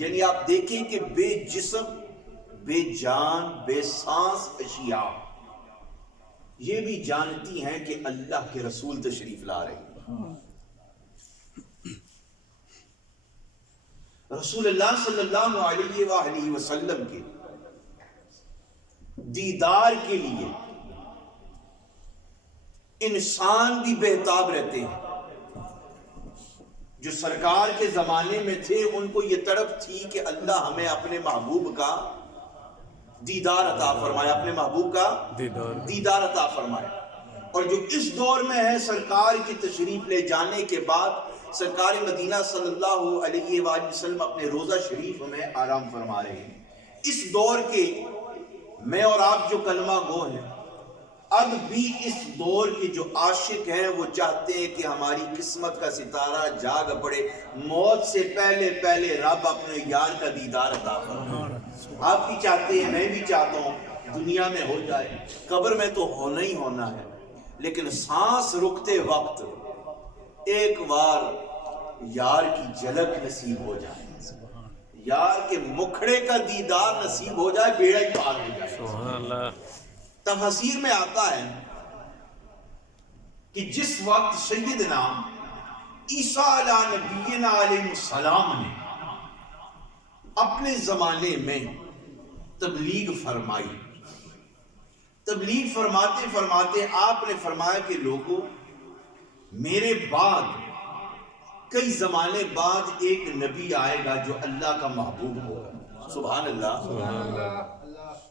یعنی آپ دیکھیں کہ بے جسم، بے جان، بے سانس اشیاء یہ بھی جانتی ہیں کہ اللہ کے رسول تشریف لا رہے ہیں۔ رسول اللہ صلی اللہ علیہ وآلہ وسلم کے دیدار کے لیے انسان بھی بہتاب رہتے ہیں۔ جو سرکار کے زمانے میں تھے ان کو یہ تڑپ تھی کہ اللہ ہمیں اپنے محبوب کا دیدار عطا فرمایا، اپنے محبوب کا دیدار عطا فرمایا۔ اور جو اس دور میں ہے سرکار کی تشریف لے جانے کے بعد سرکار مدینہ صلی اللہ علیہ وآلہ وسلم اپنے روضہ شریف میں آرام فرما رہے ہیں۔ اس دور کے میں اور آپ جو کلمہ گو ہیں، اب بھی اس دور کے جو عاشق ہیں وہ چاہتے ہیں کہ ہماری قسمت کا ستارہ جاگ پڑے، موت سے پہلے پہلے رب اپنے یار کا دیدار عطا فرمائے۔ آپ بھی چاہتے ہیں، میں بھی چاہتا ہوں دنیا میں ہو جائے، قبر میں تو ہونا ہی ہونا ہے، لیکن سانس رکتے وقت ایک بار یار کی جھلک نصیب ہو جائے، یار کے مکھڑے کا دیدار نصیب ہو جائے، بیڑا ہی پار ہو جائے۔ سبحان اللہ۔ تفسیر میں آتا ہے کہ جس وقت سیدنا عیسیٰ علیہ نبینا علیہ السلام نے اپنے زمانے میں تبلیغ فرمائی، تبلیغ فرماتے فرماتے آپ نے فرمایا کہ لوگوں، میرے بعد کئی زمانے بعد ایک نبی آئے گا جو اللہ کا محبوب ہوگا، سبحان اللہ،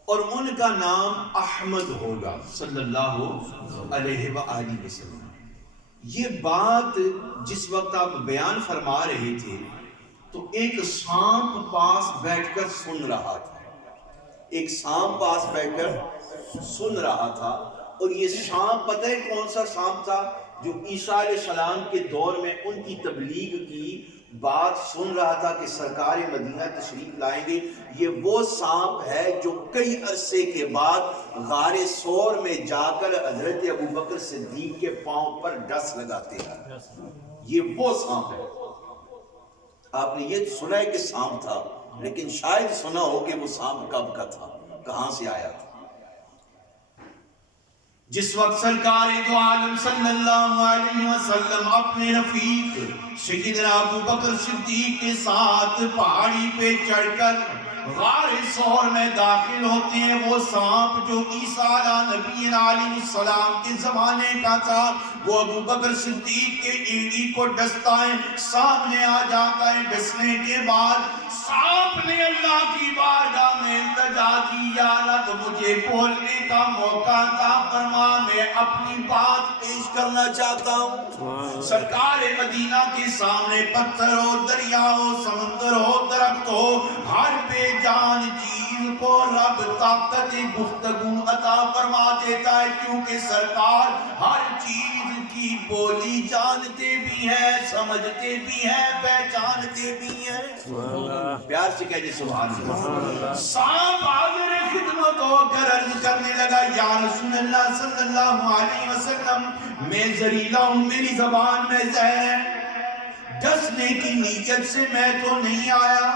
اور ان کا نام احمد ہوگا صلی اللہ علیہ وآلہ وسلم۔ یہ بات جس وقت آپ بیان فرما رہے تھے تو ایک سانپ پاس بیٹھ کر سن رہا تھا، ایک سانپ پاس بیٹھ کر سن رہا تھا، اور یہ سانپ پتہ ہے کون سا سانپ تھا؟ جو عیسیٰ علیہ السلام کے دور میں ان کی تبلیغ کی بات سن رہا تھا کہ سرکار مدینہ تشریف لائیں گے۔ یہ وہ سانپ ہے جو کئی عرصے کے بعد غار ثور میں جا کر حضرت ابوبکر صدیق کے پاؤں پر ڈس لگاتے ہیں، یہ وہ سانپ ہے۔ آپ نے یہ سنا ہے کہ سانپ تھا، لیکن شاید سنا ہو کہ وہ سانپ کب کا تھا، کہاں سے آیا تھا۔ جس وقت سرکار دو عالم صلی اللہ علیہ وسلم اپنے رفیق سیدنا ابوبکر صدیق کے ساتھ پہاڑی پہ چڑھ کر غار ثور میں داخل ہوتے ہیں، وہ سانپ جو عیسیٰ نبی علیہ السلام کے زمانے کا تھا وہ ابوبکر صدیق کے ایڑی کو ڈستا ہے، سامنے آ جاتا ہے۔ ڈسنے کے بعد سانپ نے اللہ کی بارگاہ میں التجا کی، یا رب مجھے بولنے کا موقع عطا فرما، میں اپنی بات پیش کرنا چاہتا ہوں۔ سرکار مدینہ کے سامنے پتھر ہو، دریا ہو، سمندر ہو، درخت ہو، ہر بے جان چیز کو رب طاقت گفتگو عطا فرما دیتا ہے، کیونکہ سرکار ہر چیز کی بولی جانتے بھی ہیں، سمجھتے بھی ہیں، پہچانتے بھی ہیں۔ پیار سے کہتے سبحان اللہ۔ سانپ حاضر خدمت ہو کر عرض کرنے لگا، یا رسول اللہ صلی اللہ علیہ وسلم، میں زہریلا ہوں، میری زبان میں زہر ہے، ڈسنے کی نیت سے میں تو نہیں آیا۔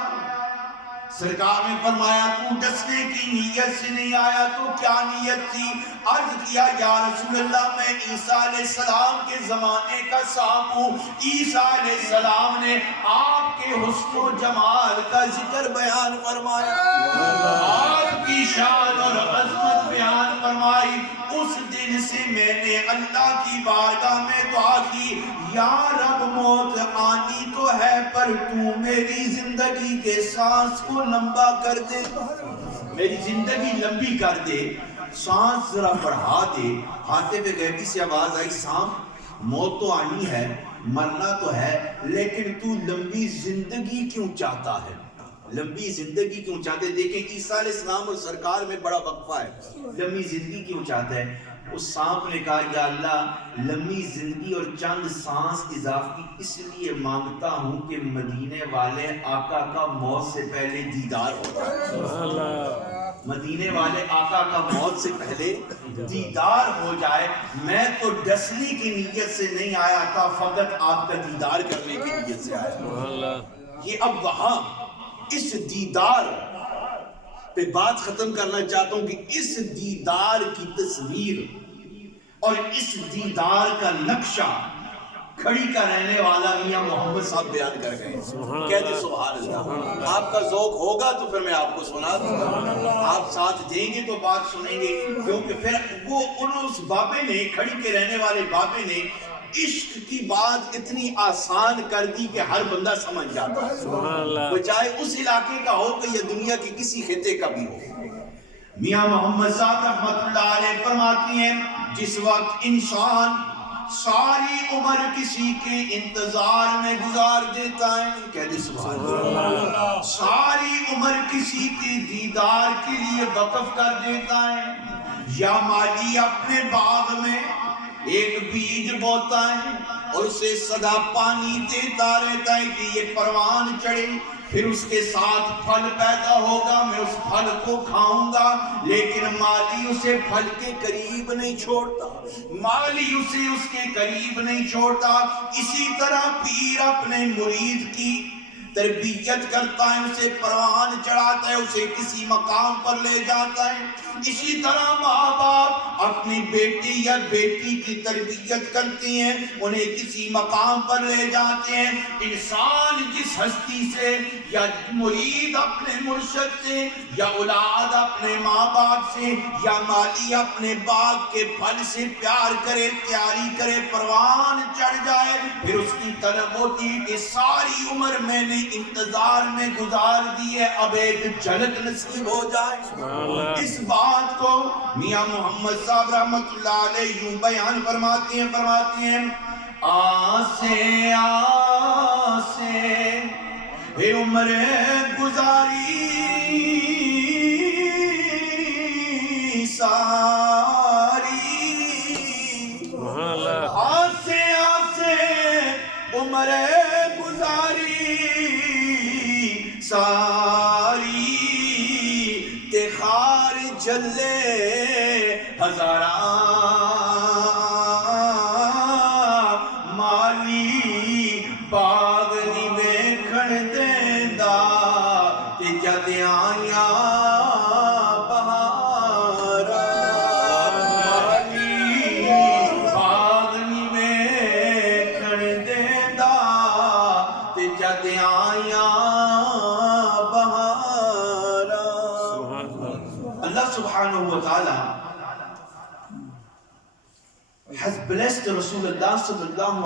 سرکار نے فرمایا تو ڈسنے کی نیت سے نہیں آیا تو کیا نیت تھی؟ عرض کیا، یا رسول اللہ میں عیسیٰ علیہ السلام کے زمانے کا سانپ ہوں۔ عیسیٰ علیہ السلام نے آپ کے حسن و جمال کا ذکر بیان فرمایا، آپ کی شان اور عظمت بیان فرمائی۔ اس دن سے میں نے اللہ کی بارگاہ میں دعا کی، یا رب موت آنی تو ہے پر تو میری زندگی کے سانس کو لمبا کر دے، میری زندگی لمبی کر دے، سانس ذرا بڑھا دے۔ حاتف غیبی سے آواز آئی، سانپ موت تو آنی ہے، مرنا تو ہے، لیکن تو لمبی زندگی کیوں چاہتا ہے؟ لمبی زندگی کیوں چاہتے ہیں؟ دیکھیں عیسیٰ علیہ السلام اور سرکار میں بڑا وقفہ ہے، لمبی زندگی کیوں چاہتا ہے؟ اس سانپ نے کہا، یا اللہ لمبی زندگی اور چند سانس اضافی اس لیے مانگتا ہوں کہ مدینے والے آقا کا موت سے پہلے دیدار ہو جائے، مدینے والے آقا کا موت سے پہلے دیدار ہو جائے۔ میں تو ڈسنے کی نیت سے نہیں آیا تھا، فقط آپ کا دیدار کرنے کی نیت سے آیا۔ یہ اب وہاں اس دیدار پہ بات ختم کرنا چاہتا ہوں کہ اس دیدار کی تصویر اور اس دیدار کا نقشہ کھڑی کا رہنے والا میاں محمد صاحب بیان کر گئے. کہتے سبحان اللہ. آپ کا ذوق ہوگا تو پھر میں آپ کو سنا دوں گا, آپ ساتھ دیں گے تو بات سنیں گے, کیونکہ پھر وہ اس بابے نے, کھڑی کے رہنے والے بابے نے عشق کی بات اتنی آسان کر دی کہ ہر بندہ سمجھ جاتا ہے, وہ چاہے اس علاقے کا ہو کہ یہ دنیا کی کسی خطے کا بھی ہو. میاں محمد صاحب رحمت اللہ علیہ فرماتی ہیں جس وقت انسان ساری عمر کسی کے انتظار میں گزار دیتا ہے, کہتے سبحان اللہ, ساری عمر کسی کے دیدار کے لیے وقف کر دیتا ہے, یا مالی اپنے باغ میں ایک بیج بوتا ہے اور اسے سدا پانی دیتا رہتا ہے کہ یہ پروان چڑھے, پھر اس کے ساتھ پھل پیدا ہوگا, میں اس پھل کو کھاؤں گا, لیکن مالی اسے پھل کے قریب نہیں چھوڑتا, مالی اسے اس کے قریب نہیں چھوڑتا. اسی طرح پیر اپنے مرید کی تربیت کرتا ہے, اسے پروان چڑھاتا ہے, اسے کسی مقام پر لے جاتا ہے. اسی طرح ماں باپ اپنی بیٹی یا بیٹی کی تربیت کرتے ہیں, انہیں کسی مقام پر لے جاتے ہیں. انسان جس ہستی سے, یا مرید اپنے مرشد سے, یا اولاد اپنے ماں باپ سے, یا مالی اپنے باغ کے پھل سے پیار کرے, تیاری کرے, پروان چڑھ جائے, پھر اس کی طلب ہوتی ہے کہ ساری عمر میں نے انتظار میں گزار دی ہے, اب ایک جھلک نصیب ہو جائے. اس بات کو میاں محمد صاحب رحمت اللہ علیہ یوں بیان فرماتے ہیں آسے آسے عمر گزاری ساری, آسے آسے عمر گزاری ساری, تخار جلے ہزاراں مالی باغ نی ویکھن دیندا, تے جد آیاں بہاراں مالی باغ نی ویکھن دیندا, تے جد آیاں بہاراں. Allah subhanahu wa ta'ala has blessed Rasulullah sallallahu